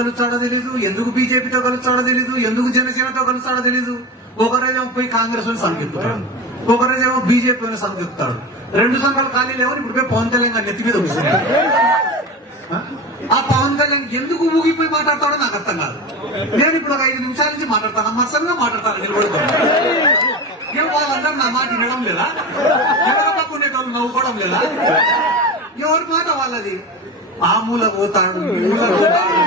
కలుస్తాడో తెలీదు, ఎందుకు బీజేపీతో కలుస్తాడో తెలీదు, ఎందుకు జనసేనతో కలుస్తాడో తెలీదు. ఒకరోజేమో పోయి కాంగ్రెస్ అని సంకెత్తుతాడు, ఒకరోజేమో బీజేపీ అని సంకెత్తుతాడు. రెండు సంఘాలు ఖాళీ లేవని ఇప్పుడు పోయి పవన్ కళ్యాణ్ గారి నెత్తి మీద వస్తున్నాయి. ఆ పవన్ కళ్యాణ్ ఎందుకు ఊగిపోయి మాట్లాడతాడో నాకు అర్థం కాదు. నేను ఇప్పుడు ఒక 5 నిమిషాల నుంచి మాట్లాడతాను, మత్సంగా మాట్లాడతాను, నిలబడుతాను. ఏం వాళ్ళందరూ నా మాట వినడం లేదా? ఎవరి పక్క ఉండేటోళ్ళు నవ్వుకోవడం లేదా? ఎవరి మాట వాళ్ళది. ఆ మూల పోతాడు, ఈ మూల పోతాడు.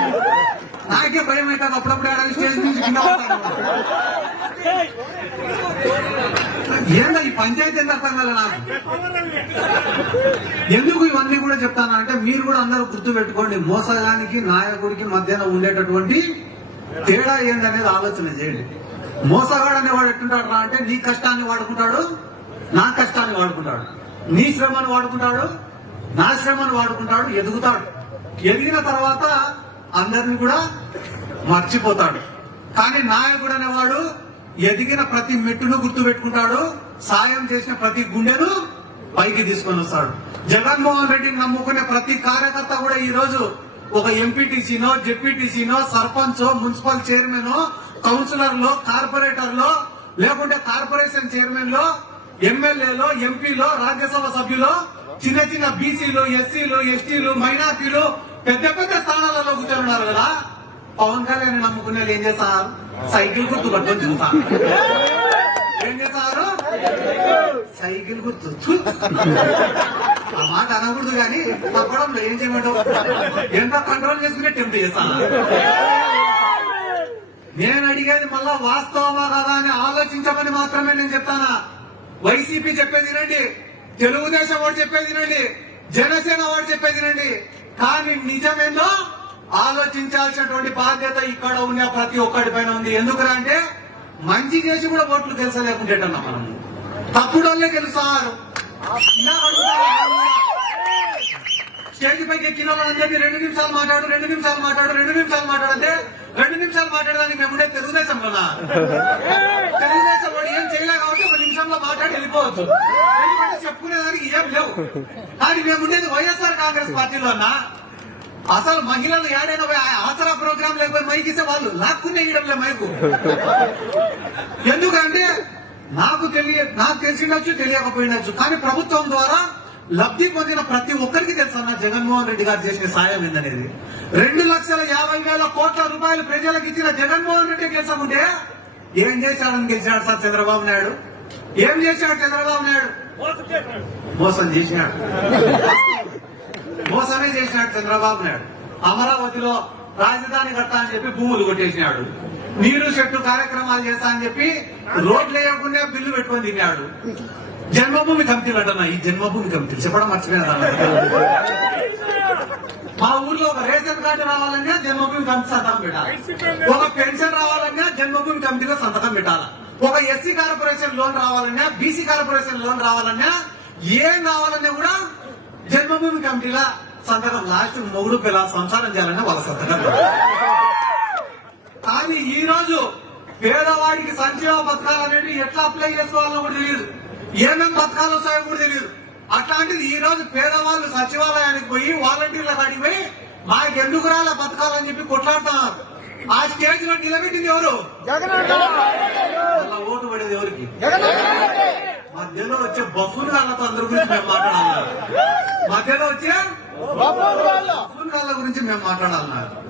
నాకే భయం అవుతాను అప్పుడప్పుడు ఏడాది స్టేజ్ నుంచి కింద పడతాను. ఏందా ఈ పంచాయతీ ఎంత అర్థం కదా నాకు. ఎందుకు ఇవన్నీ కూడా చెప్తాను అంటే మీరు కూడా అందరూ గుర్తు పెట్టుకోండి, మోసగానికి నాయకుడికి మధ్యన ఉండేటటువంటి తేడా ఏందనేది ఆలోచన చేయండి. మోసగాడు అనేవాడు ఎట్టుంటాడు రా అంటే నీ కష్టాన్ని వాడుకుంటాడు, నా కష్టాన్ని వాడుకుంటాడు, నీ శ్రమను వాడుకుంటాడు, నా శ్రమను వాడుకుంటాడు, ఎదుగుతాడు. ఎదిగిన తర్వాత అందరిని కూడా మర్చిపోతాడు. కానీ నాయకుడు అనేవాడు ఎదిగిన ప్రతి మెట్టును గుర్తు పెట్టుకుంటాడు, సాయం చేసిన ప్రతి గుండెను పైకి తీసుకొని వస్తాడు. జగన్మోహన్ రెడ్డిని నమ్ముకునే ప్రతి కార్యకర్త కూడా ఈ రోజు ఒక ఎంపీటీసీనో, జెడ్పీటీసీనో, సర్పంచో, మున్సిపల్ చైర్మన్, కౌన్సిలర్లో, కార్పొరేటర్లో, లేకుంటే కార్పొరేషన్ చైర్మన్ లో, ఎమ్మెల్యేలో, ఎంపీలో, రాజ్యసభ సభ్యులో, చిన్న చిన్న బీసీలు, ఎస్సీలు, ఎస్టీలు, మైనార్టీలు పెద్ద పెద్ద స్థానాలలో కూర్చొని కదా. పవన్ కళ్యాణ్ నమ్ముకునే ఏం చేస్తారు? సైకిల్ గుర్తు పట్టుకొని తిరుగుతారు. ఏం చేస్తారు? సైకిల్ గుర్తు. ఆ మాట అనకూడదు కానీ తప్పడంలో ఏం చేయమంటావు? ఎంత కంట్రోల్ చేసుకునే టెంప్ట్ చేస్తాను. నేను అడిగేది మళ్ళా వాస్తవమా కదా అని ఆలోచించమని మాత్రమే నేను చెప్తానా. వైసీపీ చెప్పేది రండి, తెలుగుదేశం వాడు చెప్పేది రండి, జనసేన వాడు చెప్పేది రండి. కానీ నిజమేందో ఆలోచించాల్సినటువంటి బాధ్యత ఇక్కడ ఉన్న ప్రతి ఒక్కడి పైన ఉంది. ఎందుకంటే మంచి చేసి కూడా ఓట్లు తెలుసలేకుంటేటన్నా మనం తప్పుడు వాళ్ళే గెలుస్తారు. స్టేజ్ పైకి ఎక్కిన వాళ్ళందరినీ 2 నిమిషాలు మాట్లాడు, 2 నిమిషాలు మాట్లాడు, 2 నిమిషాలు మాట్లాడంటే 2 నిమిషాలు మాట్లాడడానికి మేముండే తెలుగుదేశంలోనా? తెలుగుదేశం వాడు ఏం చేయలే కాబట్టి 1 నిమిషంలో మాట్లాడి వెళ్ళిపోవచ్చు. ఎందుకంటే చెప్పుకునేదానికి ఏం లేవు. కానీ మేముండేది వైఎస్ఆర్ కాంగ్రెస్ పార్టీలోనా? అసలు మహిళలు ఏడైనా ఆసరా ప్రోగ్రాం లేకపోయి మైక్ ఇస్తే వాళ్ళు లాక్కునే ఇవ్వడంలే మైకు. ఎందుకంటే నాకు తెలిసిండొచ్చు, తెలియకపోయినచ్చు, కానీ ప్రభుత్వం ద్వారా లబ్ధి పొందిన ప్రతి ఒక్కరికి తెలుసు అన్న జగన్మోహన్ రెడ్డి గారు చేసిన సాయం ఏందనేది. 2,50,000 కోట్ల రూపాయలు ప్రజలకు ఇచ్చిన జగన్మోహన్ రెడ్డి గెలిచకుంటే ఏం చేశాడని గెలిచాడు సార్ చంద్రబాబు నాయుడు? ఏం చేశాడు చంద్రబాబు నాయుడు? మోసం చేసినాడు, మోసమే చేసినాడు చంద్రబాబు నాయుడు. అమరావతిలో రాజధాని కడతా అని చెప్పి భూములు కొట్టేసినాడు. నీరు చెట్టు కార్యక్రమాలు చేస్తా అని చెప్పి రోడ్లు వేయకుండా బిల్లు పెట్టుకొని తిన్నాడు. జన్మభూమి కమిటీలు అంటున్నా, ఈ జన్మభూమి కమిటీలు చెప్పడం మర్చిపోయినా. మా ఊర్లో ఒక రేషన్ కార్డు రావాలన్నా జన్మభూమి కమిటీ సంతకం పెట్టాలి, ఒక పెన్షన్ రావాలన్నా జన్మభూమి కమిటీలో సంతకం పెట్టాలా, ఒక ఎస్సీ కార్పొరేషన్ లోన్ రావాలన్నా, బీసీ కార్పొరేషన్ లోన్ రావాలన్నా, ఏం కావాలన్నా కూడా జన్మభూమి కమిటీలో సంతకం. లాస్ట్ మొగుడు పిల్ల సంసారం చేయాలన్నా వాళ్ళ సంతకం. కానీ ఈ రోజు పేదవాడికి సంక్షేమ పథకాలు అనేవి ఎట్లా అప్లై చేసుకోవాలో కూడా తెలియదు, ఏమేమి పథకాలు వస్తాయో కూడా తెలియదు. అట్లాంటిది ఈ రోజు పేదవాళ్ళు సచివాలయానికి పోయి వాలంటీర్ల కాడికి పోయి మాకెందుకు రాలే పథకాలు అని చెప్పి కొట్లాడుతున్నారు. ఆ స్టేజ్ లో నిలబెట్టింది ఎవరు? అలా ఓటు పడేది ఎవరికి? మధ్యలో వచ్చే బఫూన్ గాళ్ళతో అందరి గురించి మేము మాట్లాడాలన్నారు. మధ్యలో వచ్చే బఫూన్ గాళ్ళ గురించి మేము మాట్లాడాలన్నారు.